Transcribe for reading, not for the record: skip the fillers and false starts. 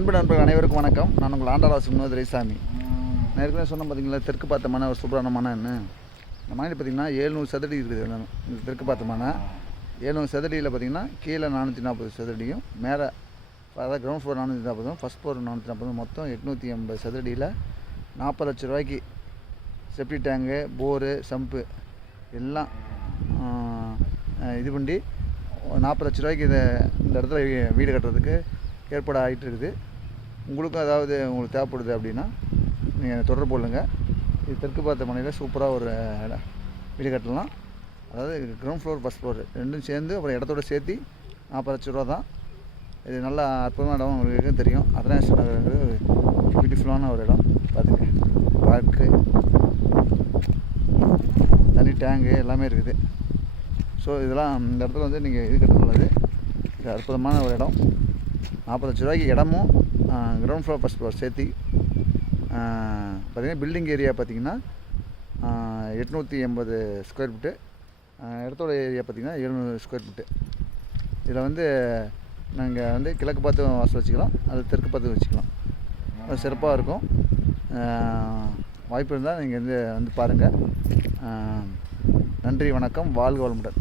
அன்பு நண்பர்கள் அனைவருக்கும் வணக்கம். நான் உங்கள் ஆண்டாளாசு வினோத் துரைசாமி. நான் ஏற்கனவே சொன்ன பார்த்தீங்களா, தெற்கு பார்த்த மனை ஒரு சூப்பரான மனைன்னு. இந்த மனை பார்த்திங்கன்னா 700 சதுரடி இருக்குது. இந்த தெற்கு பார்த்த மனை 700 சதுரடியில் பார்த்திங்கன்னா கீழே 440 சதுரடியும், மேலே அதாவது கிரவுண்ட் ஃப்ளோர் 440, ஃபஸ்ட் ஃப்ளோர் 440, மொத்தம் 880 சதுரடியில் 40 லட்ச ரூபாய்க்கு செப்டி டேங்கு, போரு, சம்பு எல்லாம் இது பண்ணி 40 லட்ச ரூபாய்க்கு இந்த இடத்துல வீடு கட்டுறதுக்கு ஏற்பாடு ஆகிட்டு இருக்குது. உங்களுக்கும் அதாவது உங்களுக்கு தேவைப்படுது அப்படின்னா நீங்கள் தொடர்பு கொள்ளுங்கள். இது தெற்கு பார்த்த மனையில் சூப்பராக ஒரு வீடு கட்டலாம். அதாவது கிரவுண்ட் ஃப்ளோர், ஃபஸ்ட் ஃப்ளோர் ரெண்டும் சேர்ந்து அப்புறம் இடத்தோடு சேர்த்து 40 லட்ச ரூபா தான். இது நல்லா அற்புதமான இடம், உங்களுக்கு தெரியும். அர்த்தநாரீஸ்வரர் நகருங்கிறது பியூட்டிஃபுல்லான ஒரு இடம். பார்த்துங்க, பார்க்கு, தனி டேங்கு எல்லாமே இருக்குது. ஸோ இதெல்லாம் இந்த இடத்துல வந்து நீங்கள் இது கட்டுறது இது அற்புதமான ஒரு இடம். 40 லட்ச ரூபாய்க்கு இடமும் கிரவுண்ட் ஃப்ளோர், ஃபஸ்ட் ஃப்ளோர் சேர்த்து பார்த்திங்கன்னா பில்டிங் ஏரியா பார்த்திங்கன்னா 880 ஸ்கொயர் ஃபீட்டு, இடத்தோட ஏரியா பார்த்திங்கன்னா 700 ஸ்கொயர் ஃபீட்டு. இதில் வந்து நாங்கள் வந்து கிழக்கு பார்த்து வாசல் வச்சுக்கலாம், அது தெற்கு பார்த்து வச்சுக்கலாம். அது சிறப்பாக இருக்கும். வாய்ப்பு இருந்தால் நீங்கள் வந்து பாருங்கள். நன்றி, வணக்கம், வாழ்க வளமுடன்.